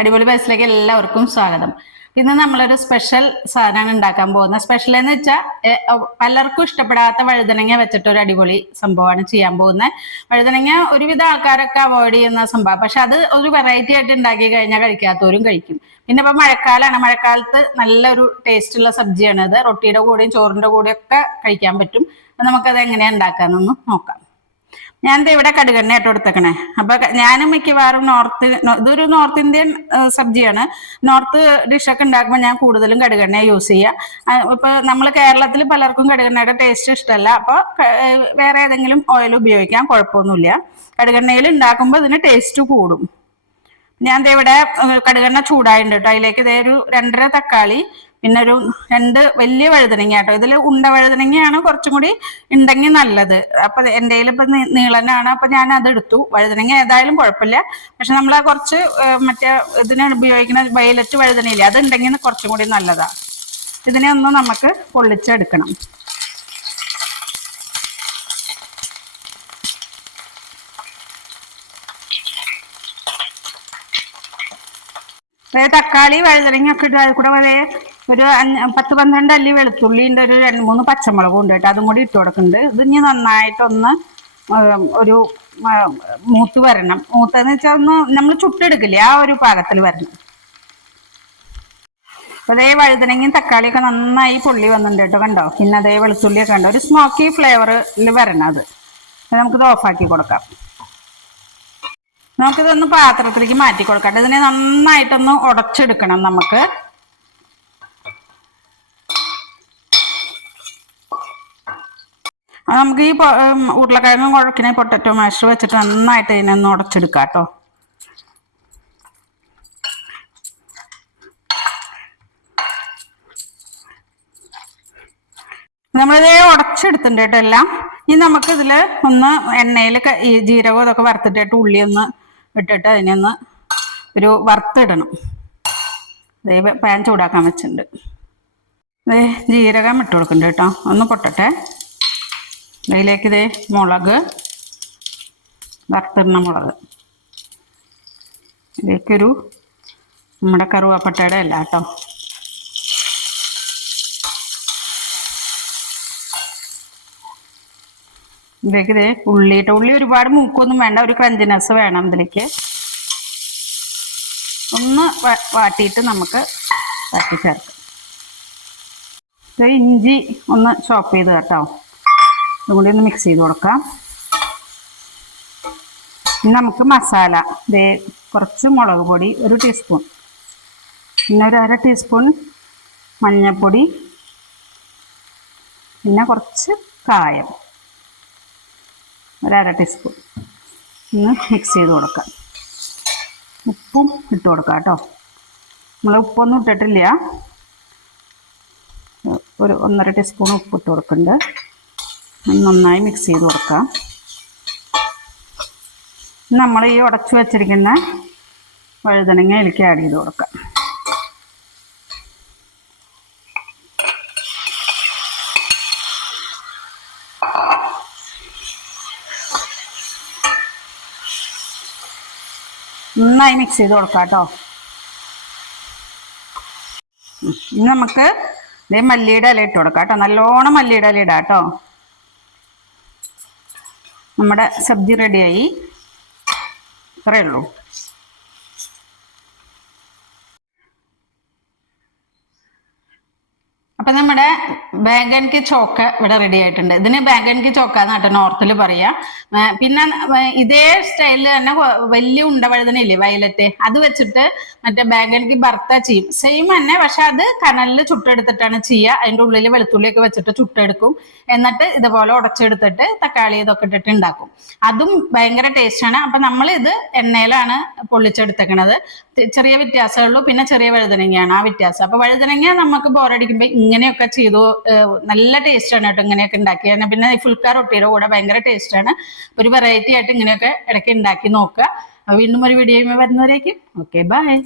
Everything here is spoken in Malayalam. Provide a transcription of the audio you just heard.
അടിപൊളി ബസ്സിലേക്ക് എല്ലാവർക്കും സ്വാഗതം. ഇന്ന് നമ്മളൊരു സ്പെഷ്യൽ സാധനമാണ് ഉണ്ടാക്കാൻ പോകുന്നത്. സ്പെഷ്യൽ എന്ന് വെച്ചാൽ പലർക്കും ഇഷ്ടപ്പെടാത്ത വഴുതനങ്ങ വെച്ചിട്ട് ഒരു അടിപൊളി സംഭവമാണ് ചെയ്യാൻ പോകുന്നത്. വഴുതനങ്ങ ഒരുവിധ ആൾക്കാരൊക്കെ അവോയ്ഡ് ചെയ്യുന്ന സംഭവം, പക്ഷെ അത് ഒരു വെറൈറ്റി ആയിട്ട് ഉണ്ടാക്കി കഴിഞ്ഞാൽ കഴിക്കാത്തവരും കഴിക്കും. പിന്നെ ഇപ്പൊ മഴക്കാലമാണ്, മഴക്കാലത്ത് നല്ലൊരു ടേസ്റ്റുള്ള സബ്ജിയാണ് ഇത്. റൊട്ടിയുടെ കൂടെയും ചോറിന്റെ കൂടെയും ഒക്കെ കഴിക്കാൻ പറ്റും. നമുക്കത് എങ്ങനെയാ ഉണ്ടാക്കാന്നൊന്ന് നോക്കാം. ഞാനിത് ഇവിടെ കടുകെണ്ണ ഇട്ട് കൊടുത്തേക്കണേ. അപ്പൊ ഞാനും മിക്കവാറും ഇതൊരു നോർത്ത് ഇന്ത്യൻ സബ്ജിയാണ്. നോർത്ത് ഡിഷൊക്കെ ഉണ്ടാക്കുമ്പോൾ ഞാൻ കൂടുതലും കടുകെണ്ണ യൂസ് ചെയ്യുക. ഇപ്പൊ നമ്മൾ കേരളത്തിൽ പലർക്കും കടുകെണ്ണയുടെ ടേസ്റ്റ് ഇഷ്ടമല്ല. അപ്പൊ വേറെ ഏതെങ്കിലും ഓയിൽ ഉപയോഗിക്കാം, കുഴപ്പമൊന്നുമില്ല. കടുകെണ്ണയിൽ ഉണ്ടാക്കുമ്പോൾ ഇതിന് ടേസ്റ്റ് കൂടും. ഞാൻ ഇവിടെ കടുകെണ്ണ ചൂടായിട്ടുണ്ട് കേട്ടോ. അതിലേക്ക് ഇതേ ഒരു 2.5 തക്കാളി, പിന്നെ ഒരു 2 വലിയ വഴുതനങ്ങ കേട്ടോ. ഇതിൽ ഉണ്ട വഴുതനങ്ങയാണ് കുറച്ചും കൂടി ഉണ്ടെങ്കിൽ നല്ലത്. അപ്പൊ എൻ്റെ കയ്യിൽ ഇപ്പൊ നീളനാണ്, അപ്പൊ ഞാൻ അത് എടുത്തു. വഴുതനങ്ങ ഏതായാലും കുഴപ്പമില്ല, പക്ഷെ നമ്മൾ കുറച്ച് മറ്റേ ഇതിന് ഉപയോഗിക്കുന്ന വയലറ്റ് വഴുതനയില്ലേ, അത് ഉണ്ടെങ്കിൽ കുറച്ചും കൂടി നല്ലതാ. ഇതിനെ ഒന്ന് നമുക്ക് പൊള്ളിച്ചെടുക്കണം. തക്കാളി വഴുതനങ്ങ ഒക്കെ ഇട്ട്, അത് കൂടെ ഒരു 10-12 അല്ലി വെളുത്തുള്ളിൻ്റെ ഒരു 2-3 പച്ചമുളകും ഉണ്ട് കേട്ടോ. അതും കൂടി ഇട്ട് കൊടുക്കുന്നുണ്ട്. ഇത് ഇനി നന്നായിട്ടൊന്ന് ഒരു മൂത്ത് വരണം. മൂത്തെന്ന് വെച്ചാൽ ഒന്ന് നമ്മൾ ചുട്ടെടുക്കില്ലേ, ആ ഒരു പാകത്തിൽ വരണം. അപ്പോൾ അതേ വഴുതനങ്ങയും തക്കാളിയൊക്കെ നന്നായി പൊള്ളി വന്നിട്ടുണ്ട് കേട്ടോ, കണ്ടോ. പിന്നെ അതേ വെളുത്തുള്ളിയൊക്കെ ഉണ്ടോ, ഒരു സ്മോക്കി ഫ്ലേവറിൽ വരണം. അത് നമുക്കിത് ഓഫാക്കി കൊടുക്കാം. നമുക്കിതൊന്ന് പാത്രത്തിലേക്ക് മാറ്റി കൊടുക്കട്ടെ. ഇതിനെ നന്നായിട്ടൊന്ന് ഉടച്ചെടുക്കണം നമുക്ക്. നമുക്ക് ഈ ഉരുളക്കിഴങ്ങും കുഴക്കിനെ പൊട്ടറ്റോ മാഷ് വെച്ചിട്ട് നന്നായിട്ട് ഇതിനൊന്ന് ഉടച്ചെടുക്കാം കേട്ടോ. നമ്മളിത് ഉടച്ചെടുത്തിട്ടുണ്ട് കേട്ടോ എല്ലാം. ഇനി നമുക്ക് ഇതിൽ ഒന്ന് എണ്ണയിൽ ഈ ജീരകം ഇതൊക്കെ വറുത്തിട്ടിട്ട് ഉള്ളി ഒന്ന് ഇട്ടിട്ട് അതിനൊന്ന് ഒരു വറുത്തിടണം. അതേ പാൻ ചൂടാക്കാൻ വെച്ചിട്ടുണ്ട്. അതേ ജീരകം ഇട്ട് കൊടുക്കുന്നുണ്ട് കേട്ടോ, ഒന്ന് പൊട്ടട്ടെ. അതിലേക്ക് ഇതേ മുളക്, വറുത്തിടുന്ന മുളക്, ഇതിലേക്കൊരു നമ്മുടെ കറുവാപ്പട്ടയുടെ ഇല കേട്ടോ. ഇതിലേക്ക് ഇതേ ഉള്ളിയിട്ട്, ഉള്ളി ഒരുപാട് മൂക്കൊന്നും വേണ്ട, ഒരു ക്രഞ്ചിനെസ് വേണം ഇതിലേക്ക്. ഒന്ന് വാട്ടിയിട്ട് നമുക്ക് തട്ടി ചേർക്കാം. ഇത് ഇഞ്ചി ഒന്ന് ചോപ്പ് ചെയ്ത് കേട്ടോ, അതുകൂടി ഒന്ന് മിക്സ് ചെയ്ത് കൊടുക്കാം. ഇനി നമുക്ക് മസാല, ഇതേ കുറച്ച് മുളക് പൊടി 1 ടീസ്പൂൺ, പിന്നെ ഒരു 1/2 ടീസ്പൂൺ മഞ്ഞൾപ്പൊടി, പിന്നെ കുറച്ച് കായം 1/2 ടീസ്പൂൺ. ഒന്ന് മിക്സ് ചെയ്ത് കൊടുക്കാം. ഉപ്പും ഇട്ട് കൊടുക്കാം കേട്ടോ. നമ്മൾ ഉപ്പൊന്നും ഇട്ടിട്ടില്ല, ഒരു 1.5 ടീസ്പൂൺ ഉപ്പ് ഇട്ട് കൊടുക്കുന്നുണ്ട്. നന്നായി മിക്സ് ചെയ്ത് കൊടുക്കാം. നമ്മൾ ഈ ഉടച്ചു വച്ചിരിക്കുന്ന വഴുതനങ്ങ ഇതിലേക്ക് ആഡ് ചെയ്ത് കൊടുക്കാം. നന്നായി മിക്സ് ചെയ്ത് കൊടുക്കാം കേട്ടോ. ഇനി നമുക്ക് ഇതേ മല്ലിയുടെ ഇല ഇട്ട് കൊടുക്കാം കേട്ടോ. നല്ലോണം മല്ലിയുടെ ഇല ഇടാം കേട്ടോ. നമ്മുടെ സബ്ജി റെഡിയായി. ഇത്രയേ ഉള്ളൂ. അപ്പൊ നമ്മുടെ ബാങ്കൻ കി ചോക്ക ഇവിടെ റെഡി ആയിട്ടുണ്ട്. ഇതിന് ബാങ്കൻ കി ചോക്ക എന്നാട്ടോ നോർത്തിൽ പറയാ. പിന്നെ ഇതേ സ്റ്റൈലിൽ തന്നെ വലിയ ഉണ്ടവഴുതനയില്ലേ വയലറ്റ്, അത് വെച്ചിട്ട് മറ്റേ ബാങ്കൻ കി ഭർത്ത ചെയ്യും. സെയിം തന്നെ, പക്ഷെ അത് കനലിൽ ചുട്ടെടുത്തിട്ടാണ് ചെയ്യുക. അതിൻ്റെ ഉള്ളിൽ വെളുത്തുള്ളിയൊക്കെ വെച്ചിട്ട് ചുട്ടെടുക്കും. എന്നിട്ട് ഇതുപോലെ ഉടച്ചെടുത്തിട്ട് തക്കാളി ഇതൊക്കെ ഇട്ടിട്ട് ഉണ്ടാക്കും. അതും ഭയങ്കര ടേസ്റ്റാണ്. അപ്പൊ നമ്മൾ ഇത് എണ്ണയിലാണ് പൊള്ളിച്ചെടുത്തേക്കണത്. ചെറിയ വ്യത്യാസമേ ഉള്ളൂ. പിന്നെ ചെറിയ വഴുതനങ്ങയാണ് ആ വ്യത്യാസം. അപ്പൊ വഴുതനങ്ങ നമുക്ക് ബോറടിക്കുമ്പോൾ ഇങ്ങനെയൊക്കെ ചെയ്തു നല്ല ടേസ്റ്റാണ് കേട്ടോ. ഇങ്ങനെയൊക്കെ ഉണ്ടാക്കി പിന്നെ ഫുൾക്കാ റൊട്ടിയുടെ കൂടെ ഭയങ്കര ടേസ്റ്റാണ്. ഒരു വെറൈറ്റി ആയിട്ട് ഇങ്ങനെയൊക്കെ ഇടയ്ക്ക് ഉണ്ടാക്കി നോക്കുക. വീണ്ടും ഒരു വീഡിയോ വരുന്നവരേക്കും ഓക്കെ, ബൈ.